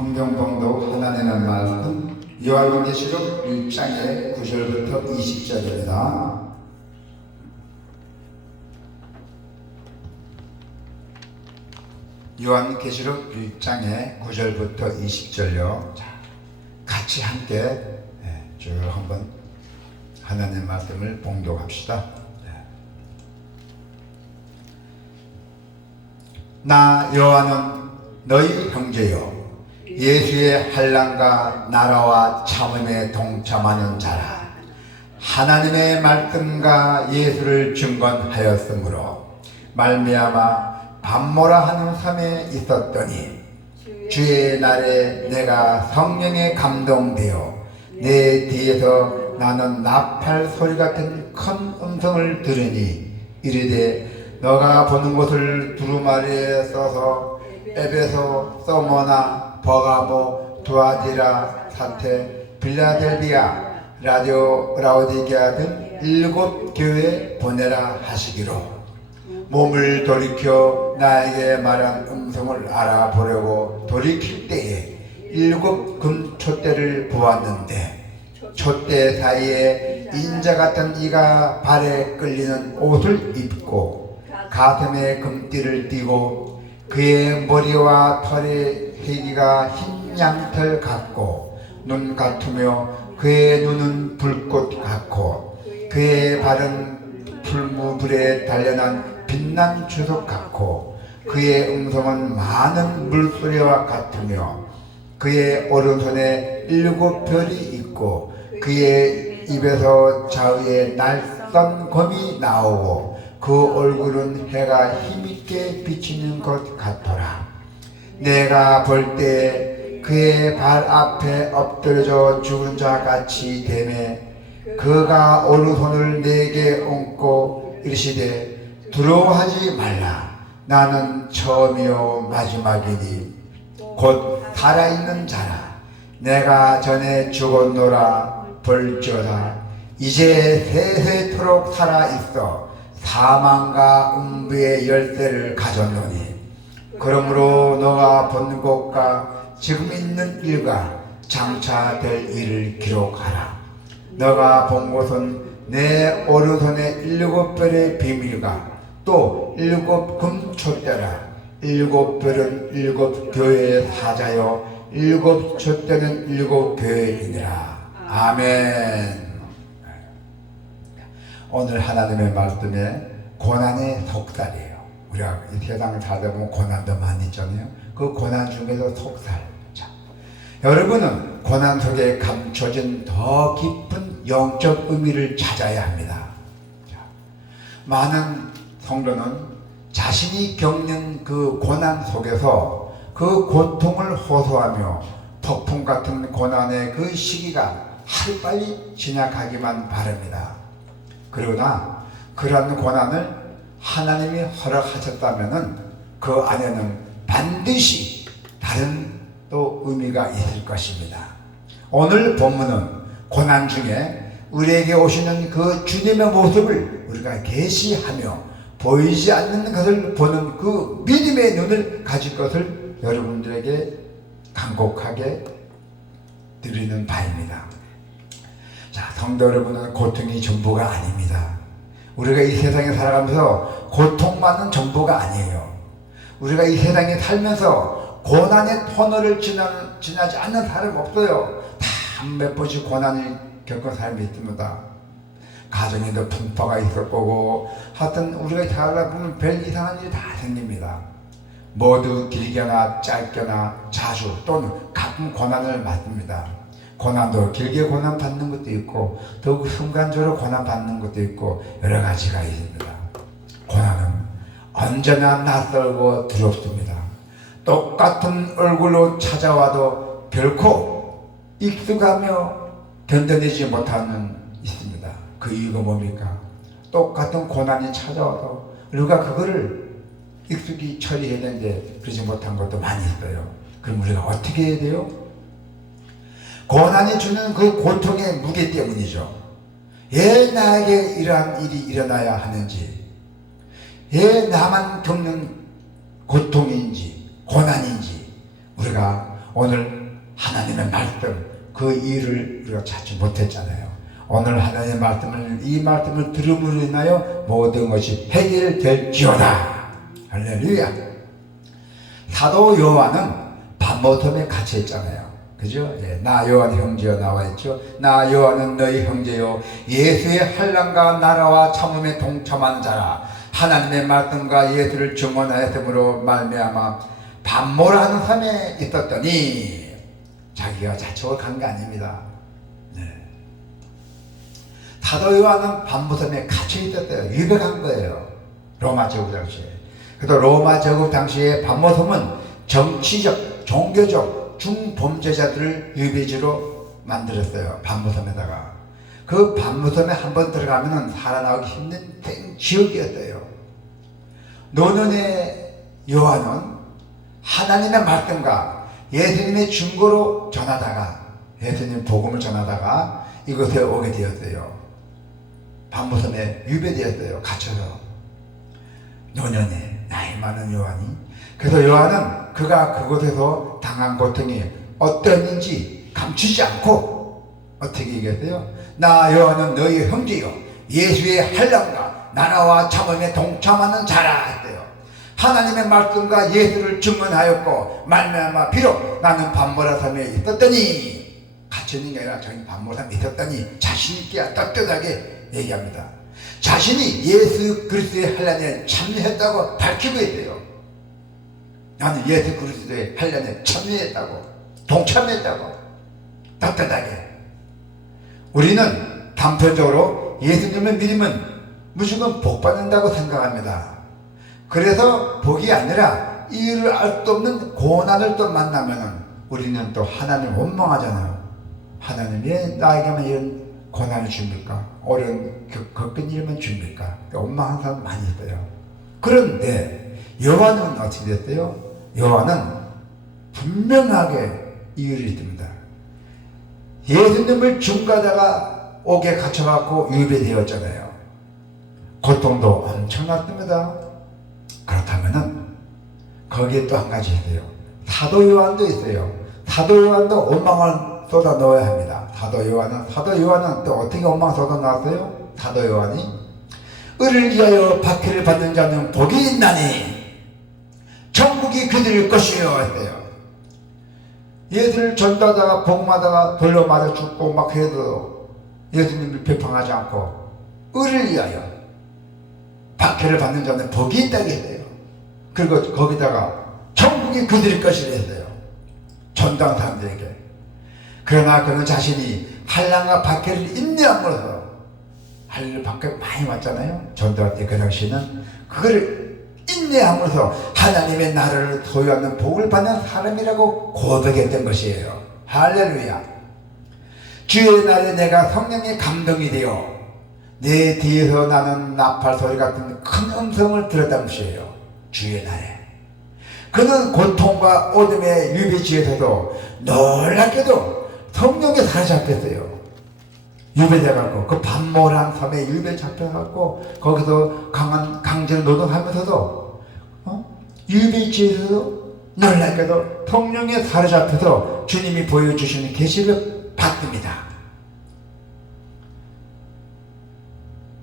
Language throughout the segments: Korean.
성경봉독 하나님의 말씀 요한계시록 1장의 9절부터 20절입니다. 요한계시록 1장의 9절부터 20절요. 자, 같이 함께 쭉 한번 하나님의 말씀을 봉독합시다. 나 요한은 너희 형제요 예수의 환난과 나라와 참음에 동참하는 자라. 하나님의 말씀과 예수를 증거하였으므로 말미암아 밤모라 하는 섬에 있었더니 주의 날에 내가 성령에 감동되어 내 뒤에서 나는 나팔 소리 같은 큰 음성을 들으니 이르되 너가 보는 곳을 두루마리에 써서 에베소, 소모나, 버가모, 두아디라, 사테, 빌라델비아, 라오디게아 등 7 교회에 보내라 하시기로 몸을 돌이켜 나에게 말한 음성을 알아보려고 돌이킬 때에 7 금촛대를 보았는데 촛대 사이에 인자 같은 이가 발에 끌리는 옷을 입고 가슴에 금띠를 띠고 그의 머리와 털의 희기가 흰 양털 같고 눈 같으며 그의 눈은 불꽃 같고 그의 발은 풀무불에 단련한 빛난 주석 같고 그의 음성은 많은 물소리와 같으며 그의 오른손에 7 별이 있고 그의 입에서 좌우에 날선 검이 나오고 그 얼굴은 해가 힘있게 비치는 것 같더라. 내가 볼 때 그의 발 앞에 엎드려져 죽은 자 같이 되매 그가 오른손을 내게 얹고 이르시되 두려워하지 말라. 나는 처음이요 마지막이니 곧 살아있는 자라. 내가 전에 죽었노라. 볼지어다 이제 세세토록 살아있어 사망과 음부의 열쇠를 가졌노니 그러므로 너가 본 곳과 지금 있는 일과 장차 될 일을 기록하라. 너가 본 곳은 내 오른손의 7 별의 비밀과 또 7 금촛대라. 7 별은 7 교회의 사자요 7 촛대는 7 교회이니라. 아멘. 오늘 하나님의 말씀에 고난의 속살이에요. 우리가 이 세상을 살다 보면 고난도 많이 있잖아요. 그 고난 중에서 속살. 자, 여러분은 고난 속에 감춰진 더 깊은 영적 의미를 찾아야 합니다. 자, 많은 성도는 자신이 겪는 그 고난 속에서 그 고통을 호소하며 폭풍 같은 고난의 그 시기가 하루빨리 지나가기만 바랍니다. 그러나 그러한 고난을 하나님이 허락하셨다면 그 안에는 반드시 다른 또 의미가 있을 것입니다. 오늘 본문은 고난 중에 우리에게 오시는 그 주님의 모습을 우리가 계시하며 보이지 않는 것을 보는 그 믿음의 눈을 가질 것을 여러분들에게 간곡하게 드리는 바입니다. 자, 성도 여러분은 고통이 전부가 아닙니다. 우리가 이 세상에 살아가면서 고통받는 전부가 아니에요. 우리가 이 세상에 살면서 고난의 터널을 지나지 않는 사람 없어요. 다 몇 번씩 고난을 겪은 사람이 있습니다. 가정에도 풍파가 있을 거고 하여튼 우리가 살다 보면 별 이상한 일이 다 생깁니다. 모두 길게나 짧게나 자주 또는 가끔 고난을 받습니다. 고난도 길게 고난 받는 것도 있고 더 순간적으로 고난 받는 것도 있고 여러 가지가 있습니다. 고난은 언제나 낯설고 두렵습니다. 똑같은 얼굴로 찾아와도 결코 익숙하며 견뎌내지 못하는 있습니다. 그 이유가 뭡니까? 똑같은 고난이 찾아와도 우리가 그거를 익숙히 처리해야 되는데 그러지 못한 것도 많이 있어요. 그럼 우리가 어떻게 해야 돼요? 고난이 주는 그 고통의 무게 때문이죠. 왜 나에게 이러한 일이 일어나야 하는지, 왜 나만 겪는 고통인지 고난인지 우리가 오늘 하나님의 말씀 그 이유를 우리가 찾지 못했잖아요. 오늘 하나님의 말씀을 이 말씀을 들음으로 인하여 모든 것이 해결될지어다. 할렐루야. 사도 요한은 밤모섬에 갇혀 있잖아요. 그죠? 예, 나 요한 형제여 나와 있죠. 나 요한은 너희 형제요 예수의 환난과 나라와 참음에 동참한 자라. 하나님의 말씀과 예수를 증언하였으므로 말미암아 밤모라는 섬에 있었더니 자기가 자초를 간 게 아닙니다. 네. 사도 요한은 밤모섬에 갇혀 있었어요. 유배간 거예요. 로마 제국 당시에. 그래서 로마 제국 당시에 밤모섬은 정치적, 종교적 중범죄자들을 유배지로 만들었어요. 밤모섬에다가. 그 밤모섬에 한번 들어가면 살아나오기 힘든 지역이었어요. 노년의 요한은 하나님의 말씀과 예수님의 증거로 전하다가, 예수님 복음을 전하다가 이곳에 오게 되었어요. 밤모섬에 유배되었어요. 갇혀서. 노년에 나이 많은 요한이. 그래서 요한은 그가 그곳에서 당한 고통이 어떠했는지 감추지 않고 어떻게 얘기했어요? 나 요한은 너희 형제요 예수의 환난과 나라와 참음에 동참하는 자라 했대요. 하나님의 말씀과 예수를 증언하였고 말미암아 비록 나는 밤모라 섬에 있었더니 갇혀있는 게 아니라 저희 밤모라 섬에 있었더니 자신있게 떳떳하게 얘기합니다. 자신이 예수 그리스도의 환난에 참여했다고 밝히고 있대요. 나는 예수 그리스도의 환난에 참여했다고, 동참했다고 떳떳하게. 우리는 단편적으로 예수님을 믿으면 무조건 복 받는다고 생각합니다. 그래서 복이 아니라 이유를 알 수 없는 고난을 또 만나면 우리는 또 하나님을 원망하잖아요. 하나님 왜 나에게만 이런 고난을 줍니까? 어려운 겪은 일만 줍니까? 원망하는 사람 많이 있어요. 그런데 요한은 어떻게 됐어요? 요한은 분명하게 이유를 있습니다. 예수님을 증거하다가 옥에 갇혀갖고 유배되었잖아요. 고통도 엄청났습니다. 그렇다면은 거기에 또 한 가지 있어요. 사도 요한도 있어요. 사도 요한도 원망을 쏟아 넣어야 합니다. 사도 요한은 또 어떻게 원망을 쏟아 넣었어요? 사도 요한이 의를 위하여 박해를 받는 자는 복이 있나니 천국이 그들일 것이요 했대요. 예수를 전도하다가 복음하다가 돌로 맞아 죽고 막 해도 예수님을 비판하지 않고 의를 위하여 박해를 받는 자는 복이 있다고 했대요. 그리고 거기다가 천국이 그들일 것이라 했어요. 전도한 사람들에게. 그러나 그는 자신이 환난과 박해를 인내함으로써 할례 박해 많이 왔잖아요. 전도할 때 그 당시에는 그거를 인내함으로써 하나님의 나라를 소유하는 복을 받는 사람이라고 고백했던 것이에요. 할렐루야. 주의 날에 내가 성령의 감동이 되어 내 뒤에서 나는 나팔 소리 같은 큰 음성을 들었다는 것이에요. 주의 날에. 그는 고통과 어둠의 유배지에서도 놀랍게도 성령에 사로잡혔어요. 유배돼갖고 그 밤모란 섬에 유배 잡혀갖고 거기서 강한 강제로 노동하면서도 유배지에서도 놀랍게도 성령에 사로잡혀서 주님이 보여주시는 계시를 받습니다.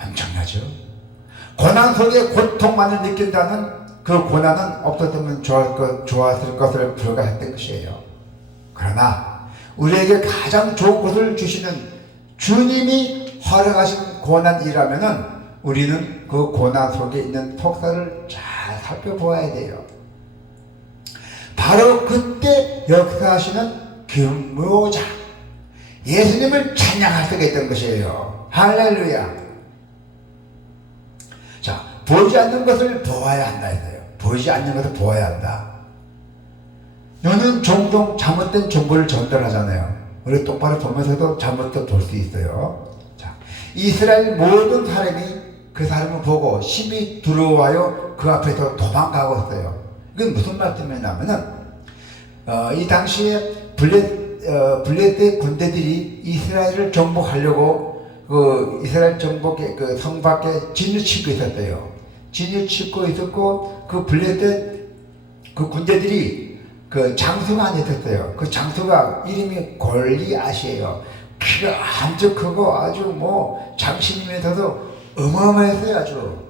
엄청나죠? 고난 속에 고통만을 느낀다는 그 고난은 없었으면 좋았을 것을 불가했던 것이에요. 그러나 우리에게 가장 좋은 것을 주시는 주님이 허락하신 고난이라면은 우리는 그 고난 속에 있는 속사를 잘 살펴보아야 돼요. 바로 그때 역사하시는 규모자 예수님을 찬양할 수가 있던 것이에요. 할렐루야. 자, 보이지 않는 것을 보아야 한다 했어요. 보이지 않는 것을 보아야 한다. 너는 종종 잘못된 정보를 전달하잖아요. 우리 똑바로 보면서도 잘못도 볼 수 있어요. 자, 이스라엘 모든 사람이 그 사람을 보고 심히 두려워하여 그 앞에서 도망가고 있어요. 이건 무슨 말씀이냐면은 이 당시에 블레셋 군대들이 이스라엘을 정복하려고 그 이스라엘 정복의 그 성 밖에 진을 치고 있었어요. 진을 치고 있었고 그 블레셋 그 군대들이 그 장수가 아니었어요. 그 장수가 이름이 골리앗이에요. 키가 한쪽 크고 아주 뭐 장신이면서도 어마어마했어요. 아주.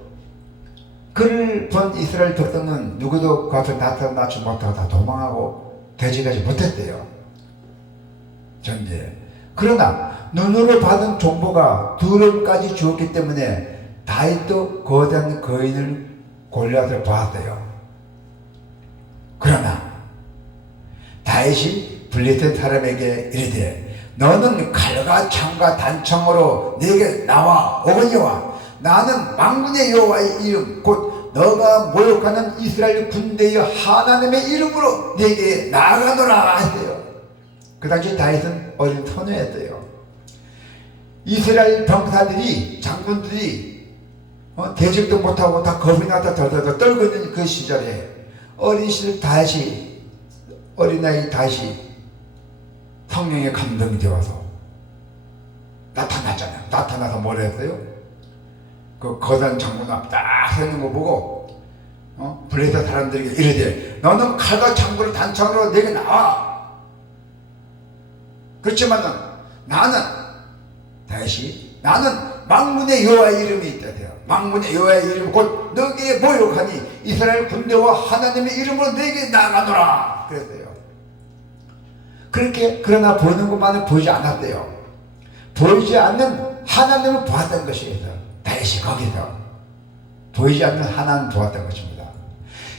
그를 본 이스라엘 백성은 누구도 그 앞에 나타나지 못하고 다 도망하고 대적하지 못했대요. 전제. 그러나 눈으로 받은 정보가 두려움까지 주었기 때문에 다윗도 거대한 거인을 골리앗을 보았대요. 그러나 다윗이 블레셋 사람에게 이르되 너는 칼과 창과 단창으로 내게 나와 오거니와 나는 만군의 여호와의 이름 곧 너가 모욕하는 이스라엘 군대의 하나님의 이름으로 내게 나아가노라 했어요. 그 당시 다윗은 어린 소녀였어요. 이스라엘 병사들이 장군들이 대적도 못하고 다 겁이 나다 덜덜 떨고 있는 그 시절에 어린 시절 다윗이 어린아이 다윗이 성령의 감동이 되어서 나타났잖아요. 나타나서 뭐라 했어요? 그 거단 장군 앞 딱 서 있는 거 보고 블레셋 사람들에게 이르되 너는 칼과 창구를 단창으로 내게 나와. 그렇지만은 나는 다윗이 나는 만군의 여호와의 이름이 있다. 만군의 여호와의 이름 곧 너에게 모욕하니 이스라엘 군대와 하나님의 이름으로 너에게 나아가노라 그랬어요. 그렇게 그러나 보이는 것만은 보이지 않았대요. 보이지 않는 하나님을 보았던 것이에요. 다윗이 거기서 보이지 않는 하나님을 보았던 것입니다.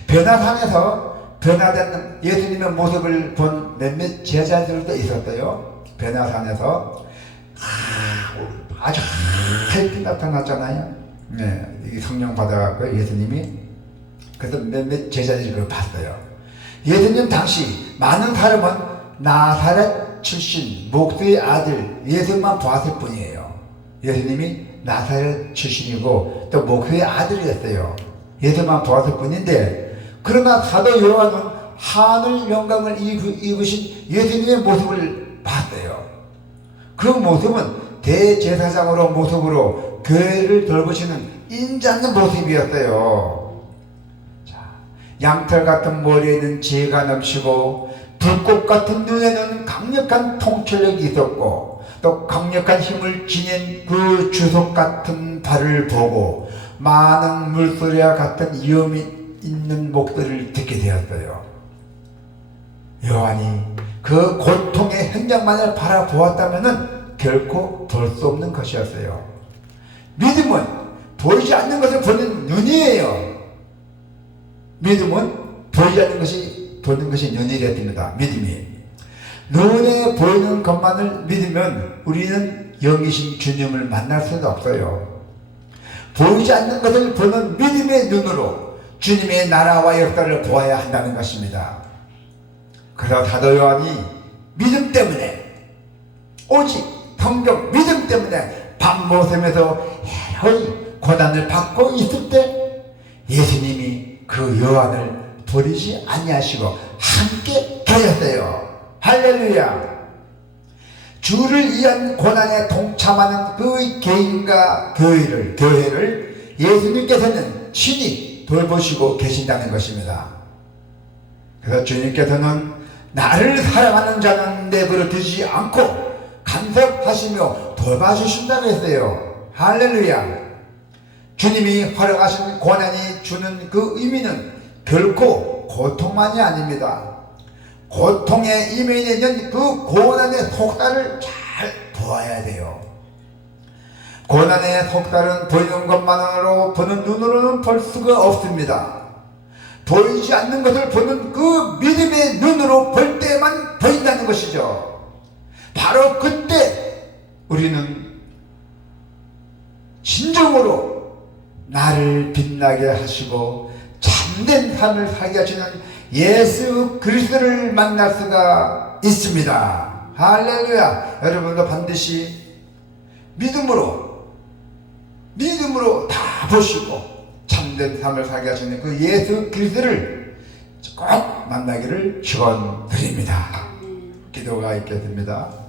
베나산에서 변화된 예수님의 모습을 본 몇몇 제자들도 있었어요. 베나산에서 아주 하얗게 나타났잖아요. 네, 이 성령 받아갖고 예수님이 그래서 몇몇 제자들이 그걸 봤어요. 예수님 당시 많은 사람은 나사렛 출신 목수의 아들 예수만 보았을 뿐이에요. 예수님이 나사렛 출신이고 또 목수의 아들이었어요. 예수만 보았을 뿐인데 그러나 사도 요한은 하늘 영광을 입으신 예수님의 모습을 봤어요. 그 모습은 대제사장으로 모습으로 교회를 돌보시는 인자는 모습이었어요. 자, 양털 같은 머리에는 지혜가 넘치고 불꽃 같은 눈에는 강력한 통찰력이 있었고 또 강력한 힘을 지닌 그 주석 같은 발을 보고 많은 물소리와 같은 위험이 있는 목소리를 듣게 되었어요. 요한이 그 고통의 현장만을 바라보았다면 결코 볼 수 없는 것이었어요. 믿음은 보이지 않는 것을 보는 눈이에요. 믿음은 보이지 않는 것이 보는 것이 눈이 됩니다. 믿음이 눈에 보이는 것만을 믿으면 우리는 영이신 주님을 만날 수는 없어요. 보이지 않는 것을 보는 믿음의 눈으로 주님의 나라와 역사를 보아야 한다는 것입니다. 그래서 사도 요한이 믿음 때문에 오직 성경 믿음 때문에 밤모섬에서 해로이 고난을 받고 있을 때 예수님이 그 요한을 버리지 아니하시고 함께 계셨어요. 할렐루야. 주를 위한 고난에 동참하는 그 개인과 교회를 예수님께서는 친히 돌보시고 계신다는 것입니다. 그래서 주님께서는 나를 사랑하는 자는 내버려 두지 않고 간섭하시며 돌봐주신다고 했어요. 할렐루야. 주님이 허락하신 고난이 주는 그 의미는 결코 고통만이 아닙니다. 고통에 임해 있는 그 고난의 속살을 잘 보아야 돼요. 고난의 속살은 보이는 것만으로 보는 눈으로는 볼 수가 없습니다. 보이지 않는 것을 보는 그 믿음의 눈으로 볼 때만 보인다는 것이죠. 바로 그때 우리는 진정으로 나를 빛나게 하시고 참된 삶을 살게 하시는 예수 그리스도를 만날 수가 있습니다. 할렐루야. 여러분도 반드시 믿음으로 다 보시고 참된 삶을 살게 하시는 그 예수 그리스도를 꼭 만나기를 축원드립니다. 기도가 있겠습니다.